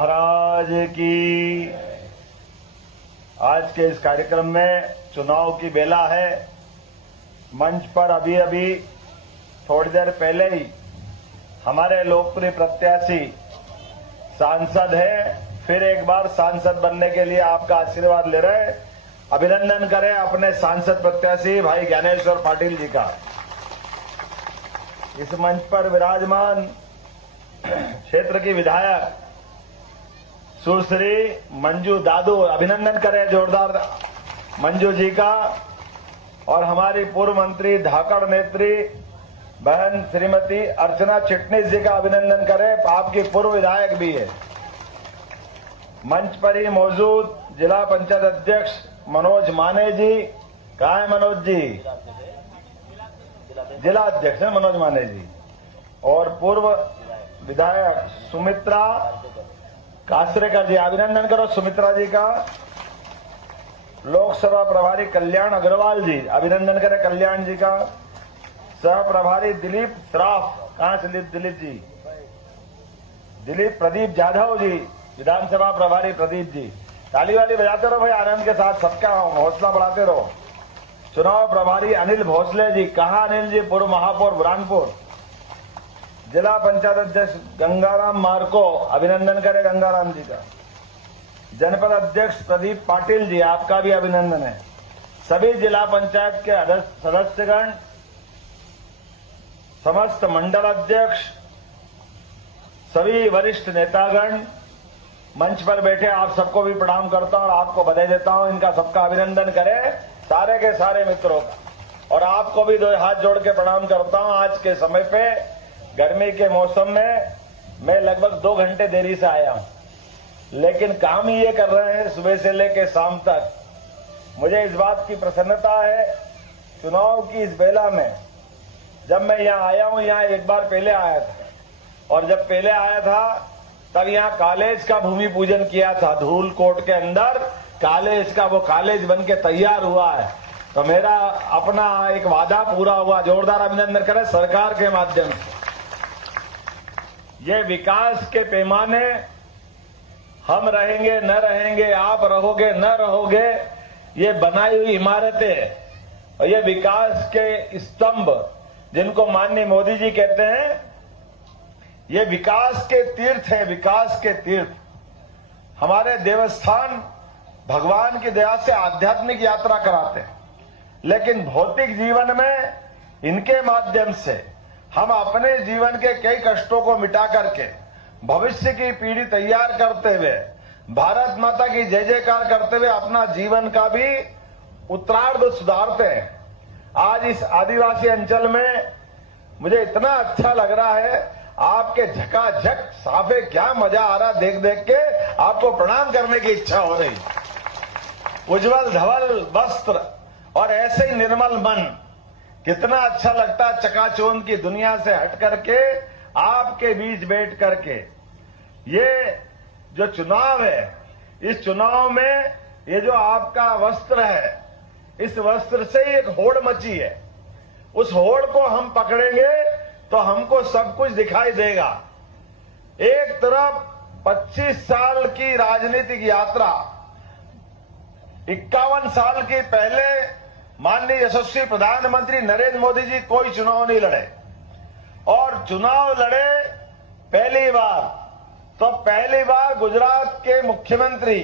महाराज की। आज के इस कार्यक्रम में चुनाव की बेला है। मंच पर अभी अभी थोड़ी देर पहले ही हमारे लोकप्रिय प्रत्याशी सांसद है, फिर एक बार सांसद बनने के लिए आपका आशीर्वाद ले रहे। अभिनंदन करें अपने सांसद प्रत्याशी भाई ज्ञानेश्वर पाटिल जी का। इस मंच पर विराजमान क्षेत्र की विधायक सुश्री मंजू दादू, अभिनंदन करें जोरदार मंजू जी का। और हमारी पूर्व मंत्री धाकड़ नेत्री बहन श्रीमती अर्चना चिटनीस जी का अभिनंदन करें, आपकी पूर्व विधायक भी है। मंच पर ही मौजूद जिला पंचायत अध्यक्ष मनोज माने जी, कहाँ है मनोज जी? जिला अध्यक्ष है मनोज माने जी। और पूर्व विधायक सुमित्रा कासरेकर जी, अभिनंदन करो सुमित्रा जी का। लोकसभा प्रभारी कल्याण अग्रवाल जी, अभिनंदन करें कल्याण जी का। सह प्रभारी दिलीप श्राफ, कहां से दिलीप जी? दिलीप प्रदीप जाधव जी, विधानसभा प्रभारी प्रदीप जी। ताली वाली बजाते रहो भाई, आनंद के साथ सबका हौसला बढ़ाते रहो। चुनाव प्रभारी अनिल भोसले जी, कहा अनिल जी? पूर्व महापौर बुरहानपुर। जिला पंचायत अध्यक्ष गंगाराम मार्को, अभिनंदन करें गंगाराम जी का। जनपद अध्यक्ष प्रदीप पाटिल जी, आपका भी अभिनंदन है। सभी जिला पंचायत के सदस्यगण, समस्त मंडल अध्यक्ष, सभी वरिष्ठ नेतागण, मंच पर बैठे आप सबको भी प्रणाम करता हूं और आपको बधाई देता हूं। इनका सबका अभिनंदन करें, सारे के सारे मित्रों का। और आपको भी दो हाथ जोड़ के प्रणाम करता हूं। आज के समय पे गर्मी के मौसम में मैं लगभग 2 घंटे देरी से आया हूं, लेकिन काम ही ये कर रहे हैं सुबह से लेकर शाम तक। मुझे इस बात की प्रसन्नता है, चुनाव की इस बेला में जब मैं यहाँ आया हूं, यहाँ एक बार पहले आया था, और जब पहले आया था तब यहाँ कॉलेज का भूमि पूजन किया था। धूल कोट के अंदर कॉलेज का वो कॉलेज बन के तैयार हुआ है, तो मेरा अपना एक वादा पूरा हुआ। जोरदार अभिनंदन करें सरकार के माध्यम से। ये विकास के पैमाने, हम रहेंगे न रहेंगे, आप रहोगे न रहोगे, ये बनाई हुई इमारतें और ये विकास के स्तंभ जिनको माननीय मोदी जी कहते हैं, ये विकास के तीर्थ हैं, विकास के तीर्थ। हमारे देवस्थान भगवान की दया से आध्यात्मिक यात्रा कराते हैं, लेकिन भौतिक जीवन में इनके माध्यम से हम अपने जीवन के कई कष्टों को मिटा करके भविष्य की पीढ़ी तैयार करते हुए, भारत माता की जय जयकार करते हुए अपना जीवन का भी उत्तरार्ध सुधारते हैं। आज इस आदिवासी अंचल में मुझे इतना अच्छा लग रहा है, आपके झकाझक साफे, क्या मजा आ रहा देख देख के, आपको प्रणाम करने की इच्छा हो रही। उज्जवल धवल वस्त्र और ऐसे ही निर्मल मन, कितना अच्छा लगता है चकाचौंध की दुनिया से हट करके आपके बीच बैठ करके। ये जो चुनाव है, इस चुनाव में ये जो आपका वस्त्र है, इस वस्त्र से ही एक होड़ मची है। उस होड़ को हम पकड़ेंगे तो हमको सब कुछ दिखाई देगा। एक तरफ 25 साल की राजनीतिक यात्रा, 51 साल की पहले माननीय यशस्वी प्रधानमंत्री नरेंद्र मोदी जी कोई चुनाव नहीं लड़े, और चुनाव लड़े पहली बार तो पहली बार गुजरात के मुख्यमंत्री,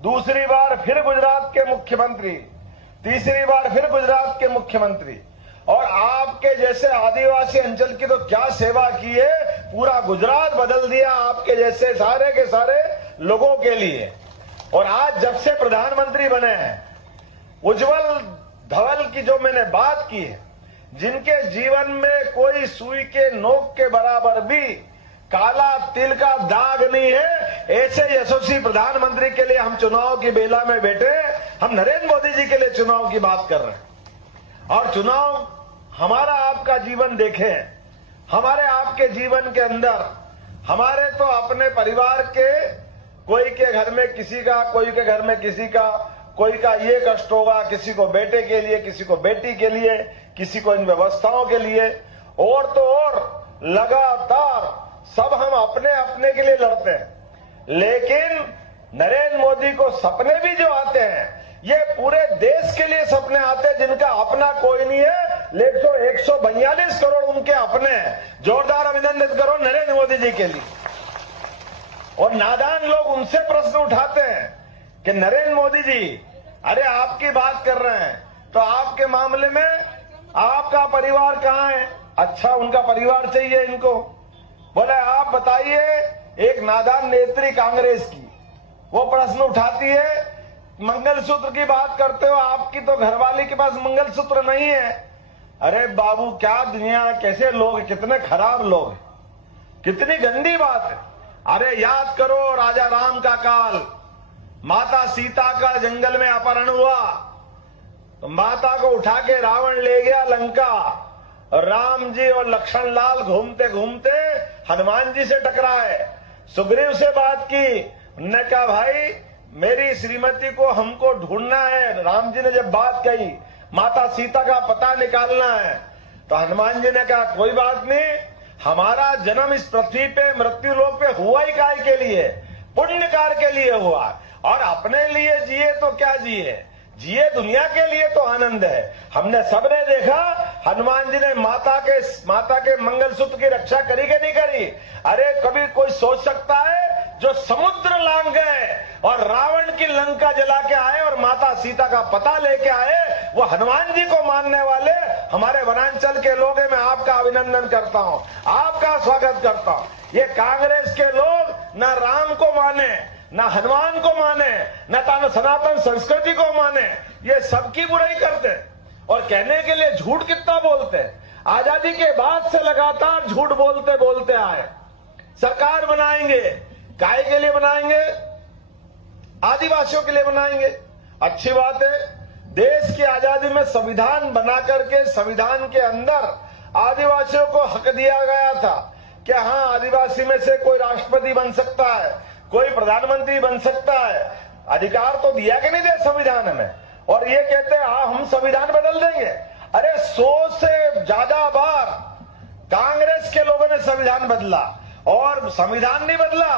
दूसरी बार फिर गुजरात के मुख्यमंत्री, तीसरी बार फिर गुजरात के मुख्यमंत्री। और आपके जैसे आदिवासी अंचल की तो क्या सेवा की है, पूरा गुजरात बदल दिया आपके जैसे सारे के सारे लोगों के लिए। और आज जब से प्रधानमंत्री बने हैं, उज्जवल धवल की जो मैंने बात की है, जिनके जीवन में कोई सुई के नोक के बराबर भी काला तिल का दाग नहीं है, ऐसे यशस्वी प्रधानमंत्री के लिए हम चुनाव की बेला में बैठे। हम नरेंद्र मोदी जी के लिए चुनाव की बात कर रहे हैं। और चुनाव हमारा आपका जीवन देखें, हमारे आपके जीवन के अंदर हमारे तो अपने परिवार के, कोई के घर में किसी का, कोई के घर में किसी का, कोई का ये कष्ट होगा, किसी को बेटे के लिए, किसी को बेटी के लिए, किसी को इन व्यवस्थाओं के लिए, और तो और लगातार सब हम अपने अपने के लिए लड़ते हैं। लेकिन नरेंद्र मोदी को सपने भी जो आते हैं ये पूरे देश के लिए सपने आते हैं जिनका अपना कोई नहीं है, लेकिन 142 करोड़ उनके अपने हैं। जोरदार अभिनंदन करो नरेंद्र मोदी जी के लिए। और नादान लोग उनसे प्रश्न उठाते हैं कि नरेंद्र मोदी जी, अरे आपकी बात कर रहे हैं तो आपके मामले में आपका परिवार कहां है? अच्छा, उनका परिवार चाहिए इनको। बोले आप बताइए, एक नादान नेत्री कांग्रेस की वो प्रश्न उठाती है, मंगलसूत्र की बात करते हो, आपकी तो घरवाली के पास मंगलसूत्र नहीं है। अरे बाबू, क्या दुनिया, कैसे लोग, कितने खराब लोग, कितनी गंदी बात है। अरे याद करो राजा राम का काल, माता सीता का जंगल में अपहरण हुआ तो माता को उठा के रावण ले गया लंका। राम जी और लक्ष्मण लाल घूमते घूमते हनुमान जी से टकराए, सुग्रीव से बात की, उन्होंने कहा भाई मेरी श्रीमती को हमको ढूंढना है। राम जी ने जब बात कही माता सीता का पता निकालना है तो हनुमान जी ने कहा कोई बात नहीं, हमारा जन्म इस पृथ्वी पे मृत्यु लोक पे हुआ ही काय के लिए? पुण्य कार्य के लिए हुआ, और अपने लिए जिए तो क्या जिए, जिए दुनिया के लिए तो आनंद है। हमने सबने देखा हनुमान जी ने माता के मंगलसूत्र की रक्षा करी कि नहीं करी? अरे कभी कोई सोच सकता है जो समुद्र लांग गए और रावण की लंका जला के आए और माता सीता का पता लेके आए, वो हनुमान जी को मानने वाले हमारे वनांचल के लोग हैं। मैं आपका अभिनंदन करता हूं, आपका स्वागत करता हूं। ये कांग्रेस के लोग न राम को माने, न हनुमान को माने, न सनातन संस्कृति को माने, ये सबकी बुराई करते और कहने के लिए झूठ कितना बोलते। आजादी के बाद से लगातार झूठ बोलते बोलते आए। सरकार बनाएंगे, काय के लिए बनाएंगे? आदिवासियों के लिए बनाएंगे। अच्छी बात है, देश की आजादी में संविधान बना करके संविधान के अंदर आदिवासियों को हक दिया गया था कि हाँ, आदिवासी में से कोई राष्ट्रपति बन सकता है, कोई प्रधानमंत्री बन सकता है। अधिकार तो दिया कि नहीं दिया संविधान में? और ये कहते हैं हाँ हम संविधान बदल देंगे। अरे 100 से ज्यादा बार कांग्रेस के लोगों ने संविधान बदला, और संविधान नहीं बदला,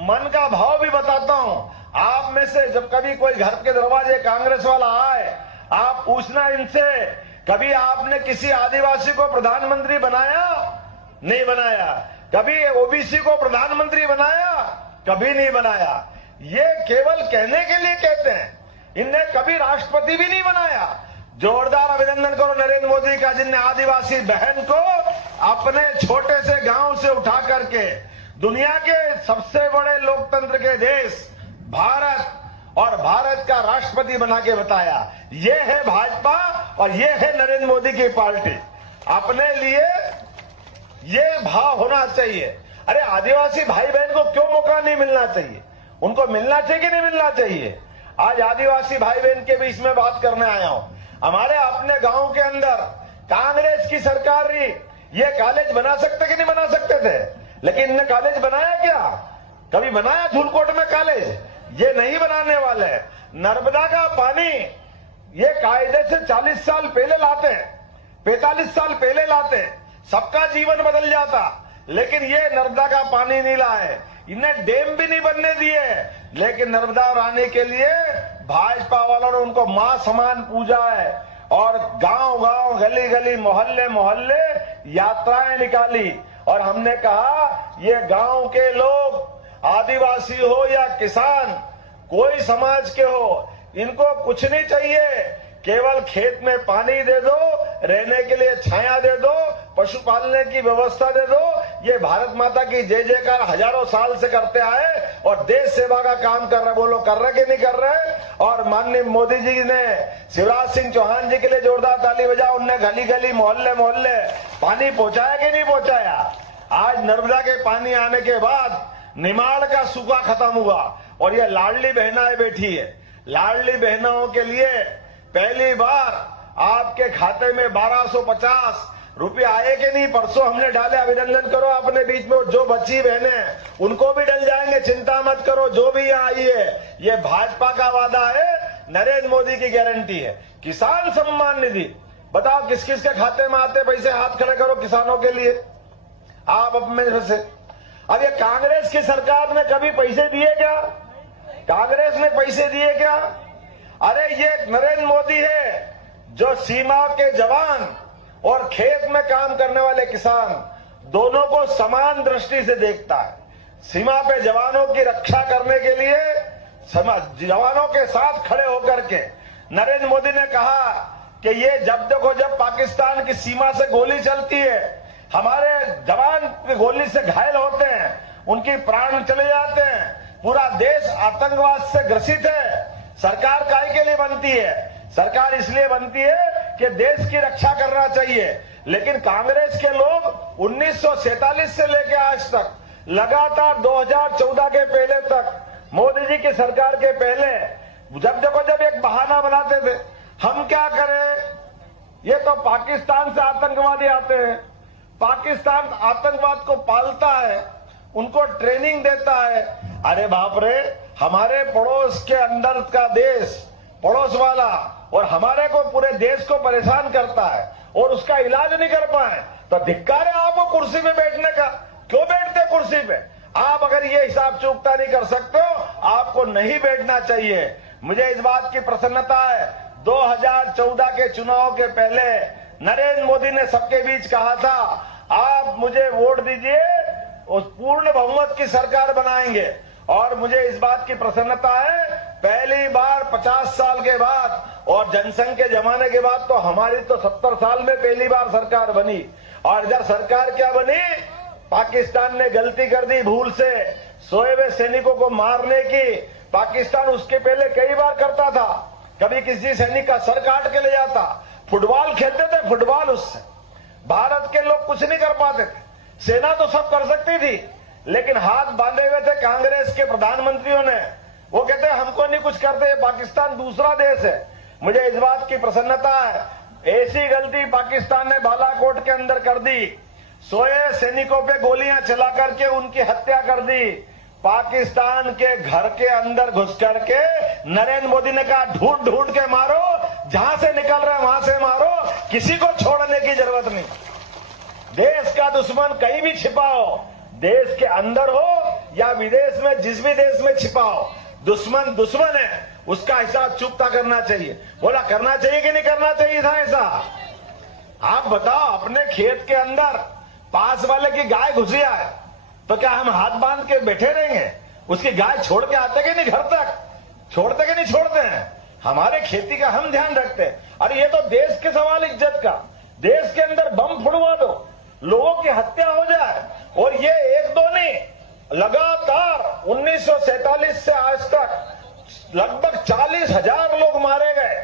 मन का भाव भी बताता हूं। आप में से जब कभी कोई घर के दरवाजे कांग्रेस वाला आए, आप पूछना इनसे, कभी आपने किसी आदिवासी को प्रधानमंत्री बनाया? नहीं बनाया। कभी ओबीसी को प्रधानमंत्री बनाया? कभी नहीं बनाया। ये केवल कहने के लिए कहते हैं, इनने कभी राष्ट्रपति भी नहीं बनाया। जोरदार अभिनंदन करो नरेंद्र मोदी का, जिनने आदिवासी बहन को अपने छोटे से गांव से उठा करके दुनिया के सबसे बड़े लोकतंत्र के देश भारत और भारत का राष्ट्रपति बना के बताया। ये है भाजपा और ये है नरेंद्र मोदी की पार्टी। अपने लिए ये भाव होना चाहिए। अरे आदिवासी भाई बहन को क्यों मौका नहीं मिलना चाहिए? उनको मिलना चाहिए कि नहीं मिलना चाहिए? आज आदिवासी भाई बहन के बीच में बात करने आया हूं। हमारे अपने गांव के अंदर कांग्रेस की सरकार रही, ये कॉलेज बना सकते कि नहीं बना सकते थे, लेकिन इनने कॉलेज बनाया क्या? कभी बनाया धूलकोट में कॉलेज? ये नहीं बनाने वाले। नर्मदा का पानी ये कायदे से 40 साल पहले लाते हैं, 45 साल पहले लाते हैं, सबका जीवन बदल जाता, लेकिन ये नर्मदा का पानी नहीं लाए। इन्हें डैम भी नहीं बनने दिए, लेकिन नर्मदा रानी के लिए भाजपा वालों ने उनको मां समान पूजा है और गांव गांव गली गली मोहल्ले मोहल्ले यात्राएं निकाली। और हमने कहा ये गांव के लोग आदिवासी हो या किसान, कोई समाज के हो, इनको कुछ नहीं चाहिए, केवल खेत में पानी दे दो, रहने के लिए छाया दे दो, पशु पालने की व्यवस्था दे दो। ये भारत माता की जय जयकार हजारों साल से करते आए और देश सेवा का काम कर रहे। बोलो कर रहे कि नहीं कर रहे? और माननीय मोदी जी ने शिवराज सिंह चौहान जी के लिए जोरदार ताली बजाओ। उनने गली गली मोहल्ले मोहल्ले पानी पहुंचाया कि नहीं पहुंचाया? आज नर्मदा के पानी आने के बाद निमाड़ का सूखा खत्म हुआ और ये लाडली बहनाएं बैठी है। लाडली बहनों के लिए पहली बार आपके खाते में 1250 रुपये आए कि नहीं? परसों हमने डाले, अभिनंदन करो अपने बीच में। जो बच्ची बहनें उनको भी डल जाएंगे, चिंता मत करो। जो भी यहाँ आई है, ये भाजपा का वादा है, नरेंद्र मोदी की गारंटी है। किसान सम्मान निधि बताओ किस किस के खाते में आते पैसे? हाथ खड़े करो किसानों के लिए। आप अपने से अब ये कांग्रेस की सरकार ने कभी पैसे दिए क्या? कांग्रेस ने पैसे दिए क्या? अरे ये नरेंद्र मोदी है जो सीमा के जवान और खेत में काम करने वाले किसान दोनों को समान दृष्टि से देखता है। सीमा पे जवानों की रक्षा करने के लिए जवानों के साथ खड़े होकर के नरेंद्र मोदी ने कहा कि ये जब देखो जब पाकिस्तान की सीमा से गोली चलती है, हमारे जवान की गोली से घायल होते हैं, उनकी प्राण चले जाते हैं, पूरा देश आतंकवाद से ग्रसित है। सरकार काहे के लिए बनती है? सरकार इसलिए बनती है कि देश की रक्षा करना चाहिए। लेकिन कांग्रेस के लोग 1947 से लेकर आज तक लगातार 2014 के पहले तक, मोदी जी की सरकार के पहले, जब देखो जब एक बहाना बनाते थे, हम क्या करें, ये तो पाकिस्तान से आतंकवादी आते हैं, पाकिस्तान आतंकवाद को पालता है, उनको ट्रेनिंग देता है। अरे बाप रे, हमारे पड़ोस के अंदर का देश, पड़ोस वाला, और हमारे को पूरे देश को परेशान करता है और उसका इलाज नहीं कर पाए, तो धिक्कार है आपको कुर्सी पे बैठने का। क्यों बैठते कुर्सी पे? आप अगर ये हिसाब चूकता नहीं कर सकते हो, आपको नहीं बैठना चाहिए। मुझे इस बात की प्रसन्नता है, 2014 के चुनाव के पहले नरेंद्र मोदी ने सबके बीच कहा था, आप मुझे वोट दीजिए, उस पूर्ण बहुमत की सरकार बनाएंगे। और मुझे इस बात की प्रसन्नता है, पहली बार 50 साल के बाद और जनसंघ के जमाने के बाद तो हमारी तो 70 साल में पहली बार सरकार बनी। और इधर सरकार क्या बनी? पाकिस्तान ने गलती कर दी भूल से, सोए हुए सैनिकों को मारने की। पाकिस्तान उसके पहले कई बार करता था, कभी किसी सैनिक का सर काट के ले जाता, फुटबॉल खेलते थे, फुटबॉल उससे भारत के लोग कुछ नहीं कर पाते थे। सेना तो सब कर सकती थी, लेकिन हाथ बांधे हुए थे कांग्रेस के प्रधानमंत्रियों ने। वो कहते हमको नहीं कुछ करते, पाकिस्तान दूसरा देश है। मुझे इस बात की प्रसन्नता है, ऐसी गलती पाकिस्तान ने बालाकोट के अंदर कर दी, सोए सैनिकों पे गोलियां चला करके उनकी हत्या कर दी। पाकिस्तान के घर के अंदर घुस करके नरेंद्र मोदी ने कहा ढूंढ ढूंढ के मारो, जहां से निकल रहे वहां से मारो, किसी को छोड़ने की जरूरत नहीं। देश का दुश्मन कहीं भी छिपा हो, देश के अंदर हो या विदेश में, जिस भी देश में छिपा हो, दुश्मन दुश्मन है, उसका हिसाब चुकता करना चाहिए। बोला करना चाहिए कि नहीं करना चाहिए था ऐसा? आप बताओ, अपने खेत के अंदर पास वाले की गाय घुसी आए तो क्या हम हाथ बांध के बैठे रहेंगे? उसकी गाय छोड़ के आते कि नहीं घर तक? छोड़ते कि नहीं छोड़ते हैं? हमारे खेती का हम ध्यान रखते हैं। अरे ये तो देश के सवाल इज्जत का, देश के अंदर बम फुड़वा दो, लोगों की हत्या हो जाए, और ये एक दो नहीं, लगातार 1947 से आज तक लगभग 40,000 लोग मारे गए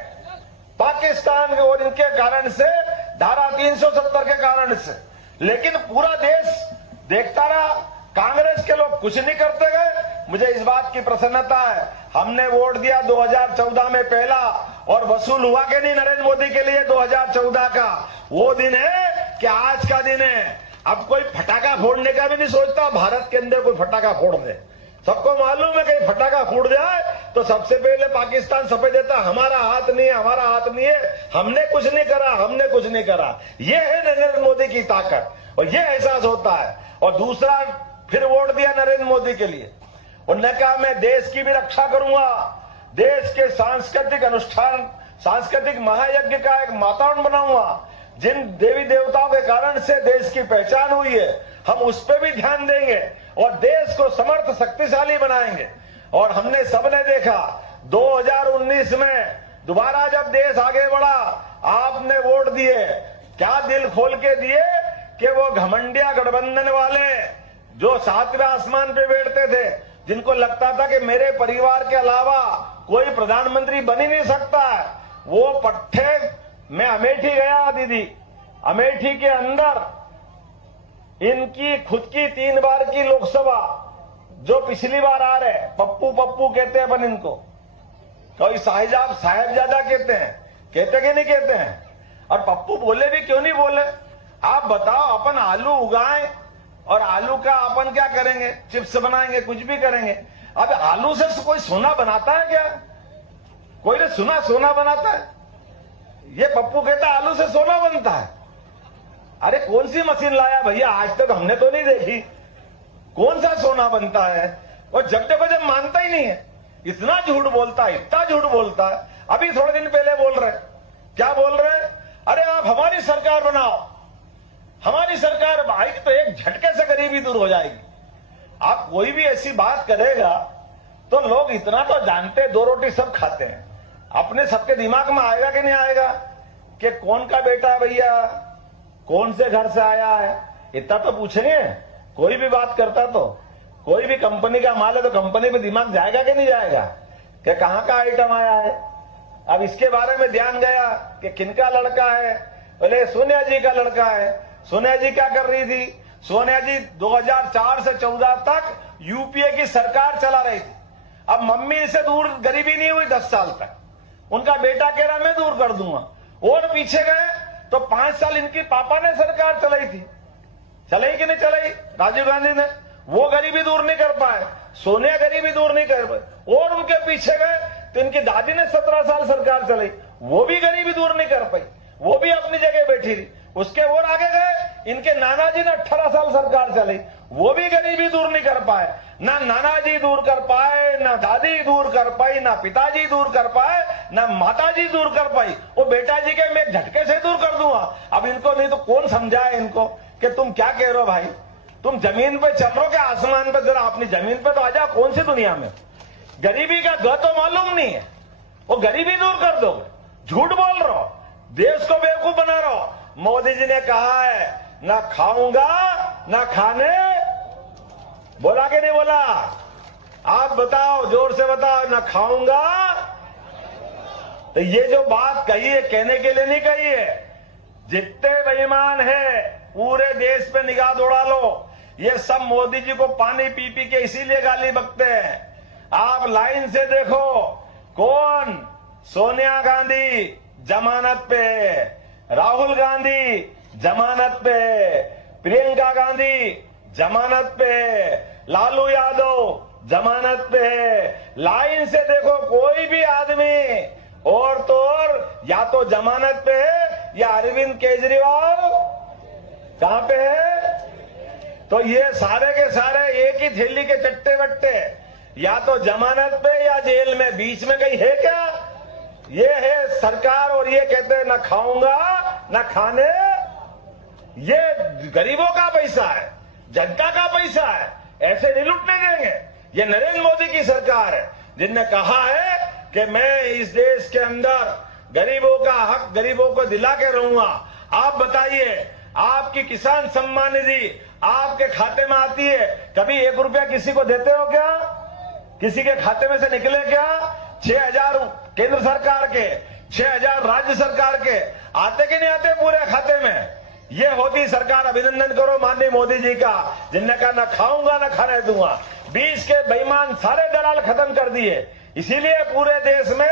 पाकिस्तान के, और इनके कारण से, धारा 370 के कारण से। लेकिन पूरा देश देखता रहा, कांग्रेस के लोग कुछ नहीं करते गए। मुझे इस बात की प्रसन्नता है, हमने वोट दिया 2014 में पहला, और वसूल हुआ कि नहीं नरेंद्र मोदी के लिए 2014 का? वो दिन है कि आज का दिन है। अब कोई फटाका फोड़ने का भी नहीं सोचता भारत के अंदर कोई फटाका फोड़ दे। सबको मालूम है कि फटाका फूट जाए तो सबसे पहले पाकिस्तान सफेद देता, हमारा हाथ नहीं है, हमारा हाथ नहीं है, हमने कुछ नहीं करा, हमने कुछ नहीं करा। ये है नरेंद्र मोदी की ताकत, और ये एहसास होता है। और दूसरा, फिर वोट दिया नरेंद्र मोदी के लिए, उन्होंने कहा मैं देश की भी रक्षा करूंगा, देश के सांस्कृतिक अनुष्ठान, सांस्कृतिक महायज्ञ का एक वातावरण बनाऊंगा। जिन देवी देवताओं के कारण से देश की पहचान हुई है, हम उस पर भी ध्यान देंगे और देश को समर्थ शक्तिशाली बनाएंगे। और हमने सबने देखा 2019 में दोबारा जब देश आगे बढ़ा, आपने वोट दिए, क्या दिल खोल के दिए कि वो घमंडिया गठबंधन वाले जो 7वें आसमान पे बैठते थे, जिनको लगता था कि मेरे परिवार के अलावा कोई प्रधानमंत्री बन ही नहीं सकता है, वो पट्टे। मैं अमेठी गया दीदी, अमेठी के अंदर इनकी खुद की 3 बार की लोकसभा, जो पिछली बार आ रहे, पप्पू पप्पू कहते हैं अपन इनको, कोई साहिबजादा कहते कि नहीं कहते हैं? और पप्पू बोले भी क्यों नहीं बोले? आप बताओ, अपन आलू उगाएं और आलू का अपन क्या करेंगे? चिप्स बनाएंगे, कुछ भी करेंगे। अब आलू से कोई सोना बनाता है क्या? कोई ने सुना सोना बनाता है? ये पप्पू कहता आलू से सोना बनता है। अरे कौन सी मशीन लाया भैया? आज तक हमने तो नहीं देखी। कौन सा सोना बनता है? और जब देखो जब मानता ही नहीं है, इतना झूठ बोलता है, इतना झूठ बोलता है। अभी थोड़े दिन पहले बोल रहे, क्या बोल रहे? अरे आप हमारी सरकार बनाओ, हमारी सरकार आई तो एक झटके से गरीबी दूर हो जाएगी। आप कोई भी ऐसी बात करेगा तो लोग इतना तो जानते, 2 रोटी सब खाते हैं। अपने सबके दिमाग में आएगा कि नहीं आएगा कि कौन का बेटा है भैया, कौन से घर से आया है, इतना तो पूछेंगे। कोई भी बात करता तो, कोई भी कंपनी का माल है तो कंपनी पे दिमाग जाएगा कि नहीं जाएगा कि कहां का आइटम आया है। अब इसके बारे में ध्यान गया कि किनका लड़का है, बोले सोनिया जी का लड़का है। सोनिया जी क्या कर रही थी? सोनिया जी 2004 से 14 तक यूपीए की सरकार चला रही थी। अब मम्मी से दूर गरीबी नहीं हुई 10 साल तक। उनका बेटा कह रहा मैं दूर कर दूंगा। और पीछे गए तो 5 साल इनकी पापा ने सरकार चलाई थी, चलाई कि नहीं चलाई? राजीव गांधी ने। वो गरीबी दूर नहीं कर पाए, सोनिया गरीबी दूर नहीं कर पाए। और उनके पीछे गए तो इनकी दादी ने 17 साल सरकार चलाई, वो भी गरीबी दूर नहीं कर पाई, वो भी अपनी जगह बैठी रही। उसके और आगे गए, इनके नाना जी ने 18 साल सरकार चलाई, वो भी गरीबी दूर नहीं कर पाए। ना नाना जी दूर कर पाए, ना दादी दूर कर पाई, ना पिताजी दूर कर पाए, ना माता जी दूर कर पाई। वो बेटा जी के मैं झटके से दूर कर दूंगा। अब इनको नहीं तो कौन समझाए इनको कि तुम क्या कह रहे हो भाई? तुम जमीन पे चल रहे हो कि आसमान पे? जरा अपनी जमीन पे तो आ जाओ। कौन सी दुनिया में? गरीबी का ग तो मालूम नहीं है, वो गरीबी दूर कर दो। झूठ बोल रहे हो, देश को बेवकूफ बना रहे हो। मोदी जी ने कहा है ना खाऊंगा ना खाने, बोला कि नहीं बोला? आप बताओ, जोर से बताओ, ना खाऊंगा। तो ये जो बात कही है कहने के लिए नहीं कही है। जितने बेईमान है पूरे देश पे निगाह दौड़ा लो, ये सब मोदी जी को पानी पी पी के इसीलिए गाली बकते हैं। आप लाइन से देखो, कौन? सोनिया गांधी जमानत पे, राहुल गांधी जमानत पे, प्रियंका गांधी जमानत पे, लालू यादव जमानत पे। लाइन से देखो, कोई भी आदमी और तो और या तो जमानत पे है या अरविंद केजरीवाल कहां पे है? तो ये सारे के सारे एक ही थैली के चट्टे बट्टे, या तो जमानत पे या जेल में, बीच में कहीं है क्या? ये है सरकार और ये कहते हैं ना खाऊंगा ना खाने। ये गरीबों का पैसा है, जनता का पैसा है, ऐसे नहीं लूटने देंगे। ये नरेंद्र मोदी की सरकार है जिनने कहा है कि मैं इस देश के अंदर गरीबों का हक गरीबों को दिला के रहूंगा। आप बताइए, आपकी किसान सम्मान निधि आपके खाते में आती है, कभी 1 रुपया किसी को देते हो क्या? किसी के खाते में से निकले क्या? 6,000 केंद्र सरकार के, 6,000 राज्य सरकार के आते कि नहीं आते पूरे खाते में? ये होती सरकार। अभिनंदन करो माननीय मोदी जी का, जिनने कहा ना खाऊंगा ना खाने दूंगा। 20 के बेईमान सारे दलाल खत्म कर दिए। इसीलिए पूरे देश में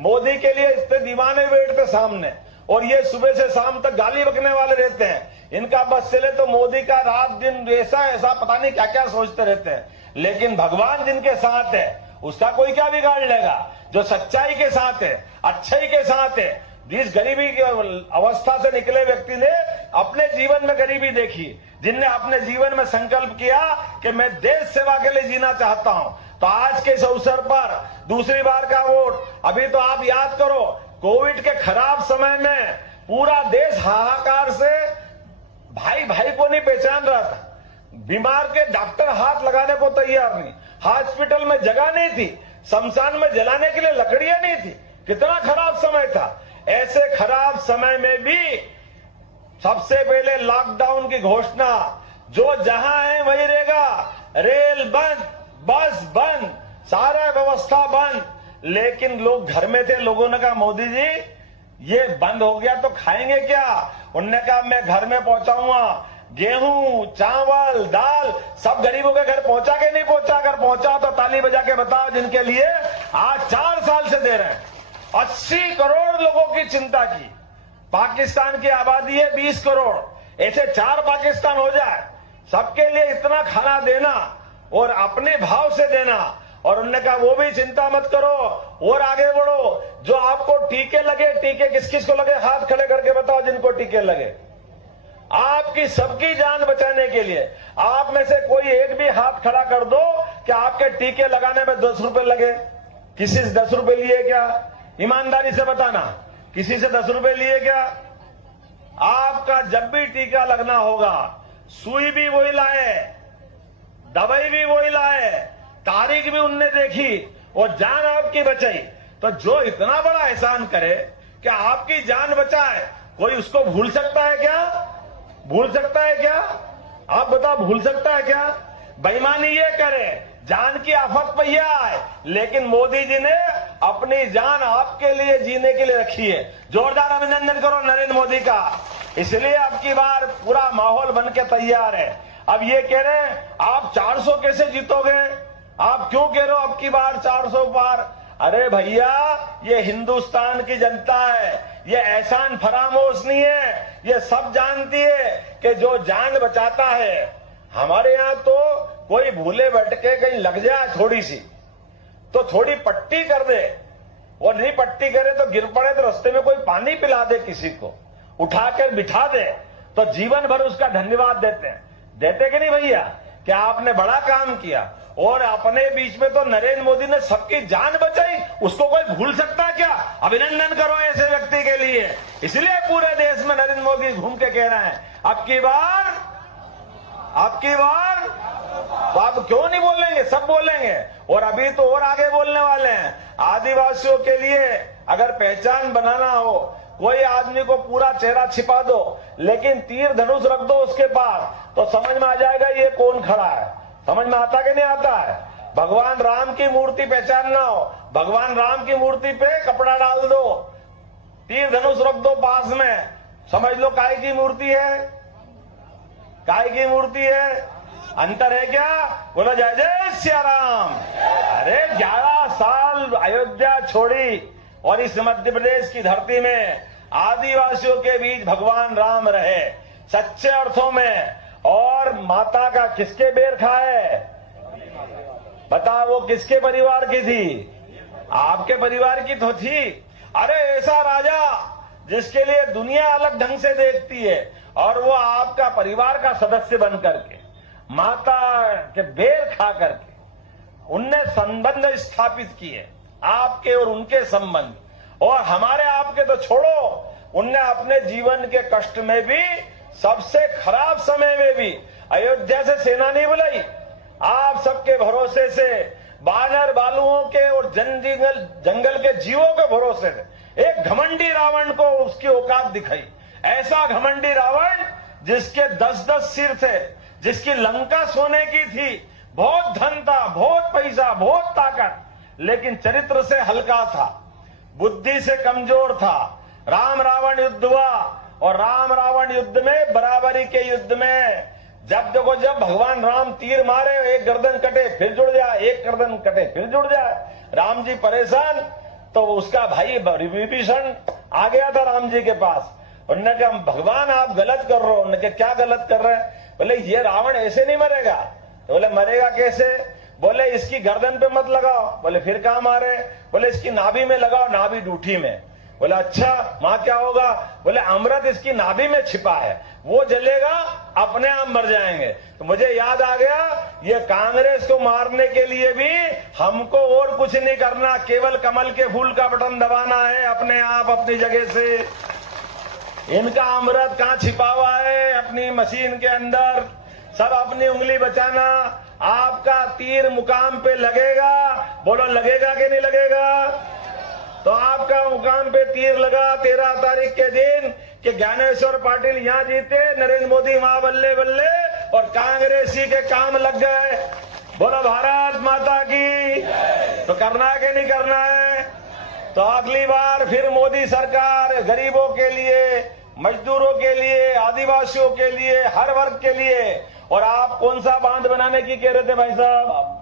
मोदी के लिए इतने दीवाने बैठते सामने, और ये सुबह से शाम तक गाली बकने वाले रहते हैं। इनका बस चले तो मोदी का रात दिन ऐसा ऐसा पता नहीं क्या क्या सोचते रहते हैं। लेकिन भगवान जिनके साथ है उसका कोई क्या बिगाड़ लेगा? जो सच्चाई के साथ है, अच्छाई के साथ है। जिस गरीबी की अवस्था से निकले व्यक्ति ने अपने जीवन में गरीबी देखी, जिनने अपने जीवन में संकल्प किया कि मैं देश सेवा के लिए जीना चाहता हूं, तो आज के इस अवसर पर दूसरी बार का वोट। अभी तो आप याद करो, कोविड के खराब समय में पूरा देश हाहाकार से भाई भाई को नहीं पहचान रहा था। बीमार के डॉक्टर हाथ लगाने को तैयार नहीं, हॉस्पिटल में जगह नहीं थी, शमशान में जलाने के लिए लकड़ियां नहीं थी। कितना खराब समय था। ऐसे खराब समय में भी सबसे पहले लॉकडाउन की घोषणा, जो जहां है वही रहेगा। रेल बंद, बस बंद, सारा व्यवस्था बंद। लेकिन लोग घर में थे, लोगों ने कहा मोदी जी ये बंद हो गया तो खाएंगे क्या? उन्होंने कहा मैं घर में पहुंचाऊंगा गेहूं, चावल, दाल, सब गरीबों के घर पहुंचा के नहीं पहुंचा? अगर पहुंचा तो ताली बजा के बताओ, जिनके लिए आज 4 साल से दे रहे हैं। 80 करोड़ लोगों की चिंता की। पाकिस्तान की आबादी है 20 करोड़, ऐसे 4 पाकिस्तान हो जाए, सबके लिए इतना खाना देना और अपने भाव से देना। और उन्होंने कहा वो भी चिंता मत करो और आगे बढ़ो। जो आपको टीके लगे, टीके किस किस को लगे? हाथ खड़े करके बताओ जिनको टीके लगे। आपकी सबकी जान बचाने के लिए आप में से कोई एक भी हाथ खड़ा कर दो कि आपके टीके लगाने में 10 रुपए लगे। किसी से 10 रुपए लिए क्या? ईमानदारी से बताना, किसी से 10 रुपए लिए क्या? आपका जब भी टीका लगना होगा, सुई भी वही लाए, दवाई भी वही लाए, तारीख भी उनने देखी और जान आपकी बचाई। तो जो इतना बड़ा एहसान करे कि आपकी जान बचाए, कोई उसको भूल सकता है क्या? भूल सकता है क्या? आप बताओ, भूल सकता है क्या? बेईमानी ये करे, जान की आफत पे आए, लेकिन मोदी जी ने अपनी जान आपके लिए जीने के लिए रखी है। जोरदार अभिनंदन करो नरेंद्र मोदी का। इसलिए अब की बार पूरा माहौल बन के तैयार है। अब ये कह रहे हैं आप 400 कैसे जीतोगे? आप क्यों कह रहे हो अब की बार 400 पार? अरे भैया, ये हिंदुस्तान की जनता है, ये एहसान फरामोश नहीं है। ये सब जानती है कि जो जान बचाता है, हमारे यहाँ तो कोई भूले भटके कहीं लग जाए थोड़ी सी तो थोड़ी पट्टी कर दे, और नहीं पट्टी करे तो गिर पड़े तो रास्ते में कोई पानी पिला दे, किसी को उठाकर बिठा दे, तो जीवन भर उसका धन्यवाद देते हैं। देते कि नहीं भैया? कि आपने बड़ा काम किया। और अपने बीच में तो नरेंद्र मोदी ने सबकी जान बचाई, उसको कोई भूल सकता है क्या? अभिनंदन करो ऐसे व्यक्ति के लिए। इसलिए पूरे देश में नरेंद्र मोदी घूम के कह रहे हैं अब की बार तो आप क्यों नहीं बोलेंगे? सब बोलेंगे, और अभी तो और आगे बोलने वाले हैं। आदिवासियों के लिए अगर पहचान बनाना हो, कोई आदमी को पूरा चेहरा छिपा दो, लेकिन तीर धनुष रख दो उसके पास, तो समझ में आ जाएगा ये कौन खड़ा है। समझ में आता कि नहीं आता है? भगवान राम की मूर्ति पहचानना हो, भगवान राम की मूर्ति पे कपड़ा डाल दो, तीर धनुष रख दो पास में, समझ लो काय की मूर्ति है, काय की मूर्ति है। अंतर है क्या? बोलो जय जय सिया राम। अरे 11 साल अयोध्या छोड़ी और इस मध्य प्रदेश की धरती में आदिवासियों के बीच भगवान राम रहे सच्चे अर्थों में। और माता का किसके बेर खाए? बताओ, वो किसके परिवार की थी? आपके परिवार की तो थी। अरे ऐसा राजा जिसके लिए दुनिया अलग ढंग से देखती है, और वो आपका परिवार का सदस्य बन करके, माता के बेर खा करके उनने संबंध स्थापित किए, आपके और उनके संबंध। और हमारे आपके तो छोड़ो, उनने अपने जीवन के कष्ट में भी, सबसे खराब समय में भी अयोध्या से सेना नहीं बुलाई। आप सबके भरोसे से, बानर बालुओं के और जंगल के जीवों के भरोसे से एक घमंडी रावण को उसकी औकात दिखाई। ऐसा घमंडी रावण जिसके 10-10 सिर थे, जिसकी लंका सोने की थी, बहुत धन था, बहुत पैसा, बहुत ताकत, लेकिन चरित्र से हल्का था, बुद्धि से कमजोर था। राम रावण युद्ध हुआ, और राम रावण युद्ध में, बराबरी के युद्ध में, जब देखो जब भगवान राम तीर मारे, एक गर्दन कटे फिर जुड़ जाए, एक गर्दन कटे फिर जुड़ जाए, राम जी परेशान। तो उसका भाई विभीषण आ गया था राम जी के पास। उन्होंने कहा भगवान आप गलत कर रहे हो। उन्होंने कहा क्या गलत कर रहे हैं? बोले ये रावण ऐसे नहीं मरेगा। तो बोले मरेगा कैसे? बोले इसकी गर्दन पे मत लगाओ। बोले फिर कहां मारे? बोले इसकी नाभि में लगाओ, नाभि डूठी में। बोले अच्छा, वहां क्या होगा? बोले अमृत इसकी नाभि में छिपा है, वो जलेगा, अपने आप मर जाएंगे। तो मुझे याद आ गया, ये कांग्रेस को मारने के लिए भी हमको और कुछ नहीं करना, केवल कमल के फूल का बटन दबाना है अपने आप अपनी जगह से। इनका अमृत कहां छिपा हुआ है? अपनी मशीन के अंदर। सब अपनी उंगली बचाना। आपका तीर मुकाम पे लगेगा। बोलो लगेगा कि नहीं लगेगा? तो आपका मुकाम पे तीर लगा 13 तारीख के दिन कि ज्ञानेश्वर पाटिल यहां जीते, नरेंद्र मोदी वहां बल्ले बल्ले, और कांग्रेसी के काम लग गए। बोलो भारत माता की। तो करना है कि नहीं करना है? तो अगली बार फिर मोदी सरकार गरीबों के लिए, मजदूरों के लिए, आदिवासियों के लिए, हर वर्ग के लिए। और आप कौन सा बांध बनाने की कह रहे थे भाई साहब?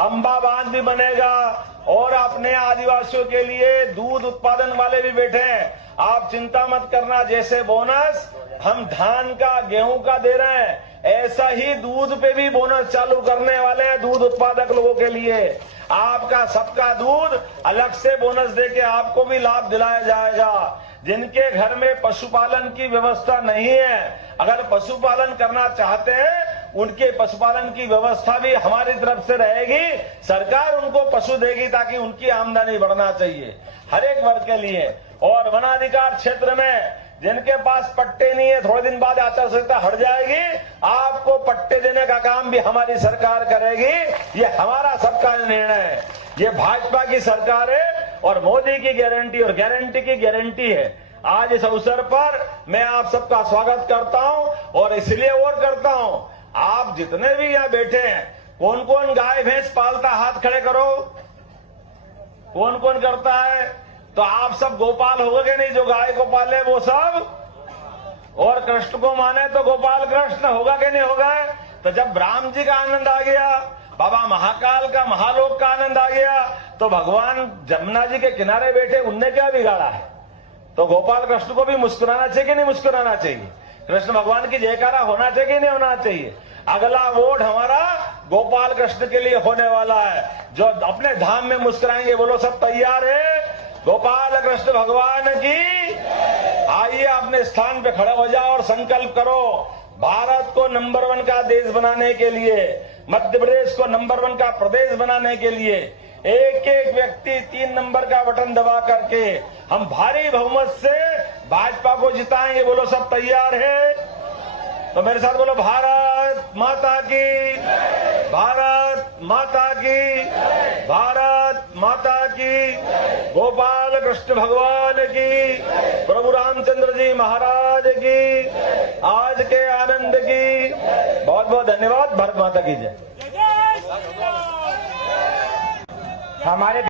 अंबा बांध भी बनेगा। और अपने आदिवासियों के लिए दूध उत्पादन वाले भी बैठे हैं। आप चिंता मत करना, जैसे बोनस हम धान का, गेहूं का दे रहे हैं, ऐसा ही दूध पे भी बोनस चालू करने वाले हैं दूध उत्पादक लोगों के लिए। आपका सबका दूध अलग से बोनस देके आपको भी लाभ दिलाया जाएगा। जिनके घर में पशुपालन की व्यवस्था नहीं है, अगर पशुपालन करना चाहते हैं, उनके पशुपालन की व्यवस्था भी हमारी तरफ से रहेगी। सरकार उनको पशु देगी ताकि उनकी आमदनी बढ़ना चाहिए हर एक वर्ग के लिए। और वनाधिकार क्षेत्र में जिनके पास पट्टे नहीं है, थोड़े दिन बाद आचार संहिता हट जाएगी, आपको पट्टे देने का काम भी हमारी सरकार करेगी। ये हमारा सबका निर्णय है। ये भाजपा की सरकार है और मोदी की गारंटी और गारंटी की गारंटी है। आज इस अवसर पर मैं आप सबका स्वागत करता हूं और इसलिए और करता हूं, आप जितने भी यहाँ बैठे हैं, कौन कौन गाय भैंस पालता, हाथ खड़े करो। कौन कौन करता है? तो आप सब गोपाल हो गए नहीं? जो गाय को पाले वो सब, और कृष्ण को माने तो गोपाल कृष्ण होगा कि नहीं होगा? तो जब राम जी का आनंद आ गया, बाबा महाकाल का, महालोक का आनंद आ गया, तो भगवान जमुना जी के किनारे बैठे उनने क्या बिगाड़ा है? तो गोपाल कृष्ण को भी मुस्कुराना चाहिए कि नहीं मुस्कुराना चाहिए? कृष्ण भगवान की जयकारा होना चाहिए कि नहीं होना चाहिए? अगला वोट हमारा गोपाल कृष्ण के लिए होने वाला है, जो अपने धाम में मुस्कुराएंगे। बोलो सब तैयार है? गोपाल कृष्ण भगवान की। आइए अपने स्थान पे खड़े हो जाओ और संकल्प करो, भारत को नंबर 1 का देश बनाने के लिए, मध्य प्रदेश को नंबर 1 का प्रदेश बनाने के लिए एक एक व्यक्ति 3 नंबर का बटन दबा करके हम भारी बहुमत से भाजपा को जिताएंगे। बोलो सब तैयार है? तो मेरे साथ बोलो, भारत माता की, भारत माता की, भारत माता की, गोपाल कृष्ण भगवान की, प्रभु रामचंद्र जी महाराज की, आज के आनंद की। बहुत बहुत धन्यवाद। भारत माता की जय। हमारे